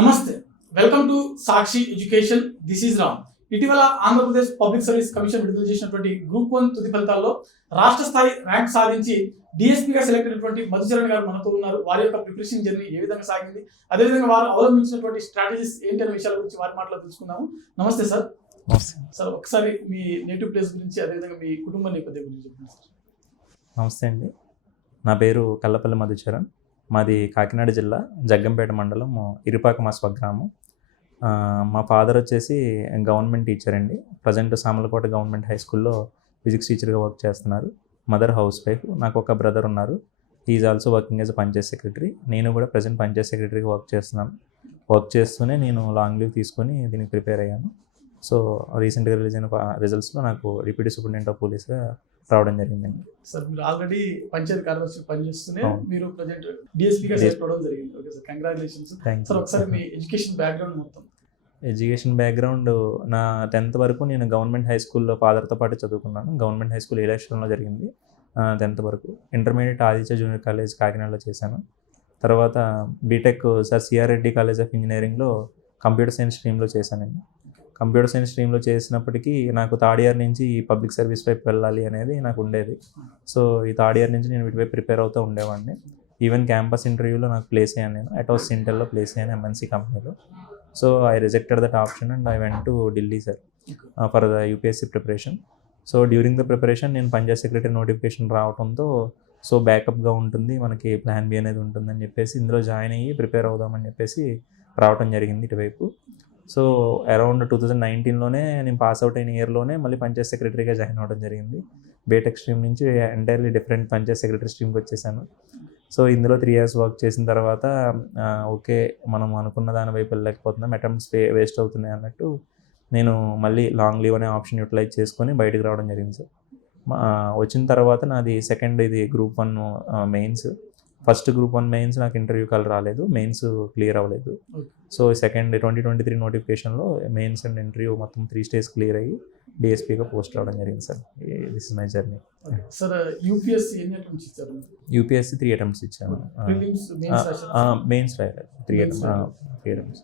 నమస్తే, welcome to Sakshi education. This is Ram. ఇటీవల Andhra Pradesh public service commission విడుదల చేసినటువంటి గ్రూప్ 1 తుది ఫలితాల్లో రాష్ట్ర స్థాయి ర్యాంక్ సాధించి డిఎస్పీగా సెలెక్ట్ అయినటువంటి మధుచరణ్ గారు మనతో ఉన్నారు. వారి యొక్క ప్రిపరేషన్ జర్నీ ఏ విధంగా సాగింది, అదేవిధంగా వారు అవలంబించినటువంటి స్ట్రాటజీస్ ఏంటి అనే విషయాల గురించి వారి మాటలో తెలుసుకుందాము. నమస్తే సార్. సార్, ఒకసారి మీ నేటివ్ ప్లేస్ గురించి, అదేవిధంగా మీ కుటుంబ నేపథ్యం గురించి చెప్పండి సార్. నమస్తే అండి, నా పేరు కల్లపల్లి మధుచరణ్. మాది కాకినాడ జిల్లా జగ్గంపేట మండలం ఇరుపాక మా స్వగ్రామం. మా ఫాదర్ వచ్చేసి గవర్నమెంట్ టీచర్ అండి. ప్రజెంట్ సామలకోట గవర్నమెంట్ హై స్కూల్లో ఫిజిక్స్ టీచర్గా వర్క్ చేస్తున్నారు. Mother house wife. నాకు ఒక బ్రదర్ ఉన్నారు. Is also working as Panchayat secretary. నేను కూడా ప్రజెంట్ పంచాయత్ సెక్రటరీగా వర్క్ చేస్తున్నాను. వర్క్ చేస్తూనే నేను లాంగ్ లీవ్ తీసుకొని దీనికి ప్రిపేర్ అయ్యాను. సో రీసెంట్గా రిలీజ్ అయిన రిజల్ట్స్లో నాకు డిప్యూటీ సూపరింటెండెంట్ ఆఫ్ పోలీస్గా రావడం జరిగిందండి. సార్, మీరు ఆల్రెడీ పంచాయతీ కార్యదర్శి పనిచేస్తూనే మీరు ప్రజెంట్ డిఎస్పీగా సెలెక్ట్ అవ్వడం జరిగింది. Okay sir, congratulations. సార్, ఒకసారి మీ ఎడ్యుకేషన్ బ్యాక్గ్రౌండ్ మొత్తం. ఎడ్యుకేషన్ బ్యాక్గ్రౌండ్, నా 10th వరకు నేను గవర్నమెంట్ హై స్కూల్లో ఫాదర్తో పాటు చదువుకున్నాను. గవర్నమెంట్ హై స్కూల్ ఏలేశ్వరంలో జరిగింది 10th వరకు. ఇంటర్మీడియట్ ఆదిత్య జూనియర్ కాలేజ్ కాకినాడలో చేశాను. తర్వాత B Tech sir C R Reddy college of ఇంజనీరింగ్లో కంప్యూటర్ సైన్స్ స్ట్రీమ్లో చేశానండి. కంప్యూటర్ సైన్స్ స్ట్రీమ్లో చేసినప్పటికీ నాకు థర్డ్ ఇయర్ నుంచి ఈ పబ్లిక్ సర్వీస్ వైపు వెళ్ళాలి అనేది నాకు ఉండేది. సో ఈ థర్డ్ ఇయర్ నుంచి నేను వీటిపై ప్రిపేర్ అవుతూ ఉండేవాడిని. ఈవెన్ క్యాంపస్ ఇంటర్వ్యూలో నాకు ప్లేస్ అయ్యాను. నేను అటాస్ సింటెల్లో ప్లేస్ అయ్యాను ఎంఎన్సీ కంపెనీలో. So I rejected that option and I went to Delhi sir for the UPSC preparation. So during the preparation నేను పంచాయత్ సెక్రటరీ నోటిఫికేషన్ రావడంతో సో బ్యాకప్గా ఉంటుంది, మనకి ప్లాన్ బి అనేది ఉంటుందని చెప్పేసి ఇందులో జాయిన్ అయ్యి ప్రిపేర్ అవుదామని చెప్పేసి రావడం జరిగింది ఇటువైపు. సో అరౌండ్ 2019లోనే నేను పాస్ అవుట్ అయిన ఇయర్లోనే మళ్ళీ పంచాయత్ సెక్రటరీగా జాయిన్ అవ్వడం జరిగింది. బీటెక్ స్ట్రీమ్ నుంచి ఎంటైర్లీ డిఫరెంట్ పంచాయత్ సెక్రటరీ స్ట్రీమ్కి వచ్చేసాను. సో ఇందులో 3 years వర్క్ చేసిన తర్వాత ఓకే, మనం అనుకున్న దాని వైపు వెళ్ళలేకపోతున్నాం, అటెంప్ట్స్ వేస్ట్ అవుతున్నాయి అన్నట్టు నేను మళ్ళీ లాంగ్ లీవ్ అనే ఆప్షన్ యూటిలైజ్ చేసుకొని బయటకు రావడం జరిగింది సార్. వచ్చిన తర్వాత నాది సెకండ్ ఇది group 1 mains. First group 1 mains నాకు ఇంటర్వ్యూ కాల్ రాలేదు, మెయిన్స్ క్లియర్ అవ్వలేదు. సో సెకండ్ 2023 నోటిఫికేషన్లో మెయిన్స్ అండ్ ఇంటర్వ్యూ మొత్తం 3 stages క్లియర్ అయ్యి డిఎస్పీగా పోస్ట్ రావడం జరిగింది sir. This is my journey. Sir, UPSC ఎన్ని అటెంప్ట్స్ ఇచ్చారు? యూపీఎస్సీ 3 attempts ఇచ్చాను. మెయిన్స్ రాయాలి 3 attempts.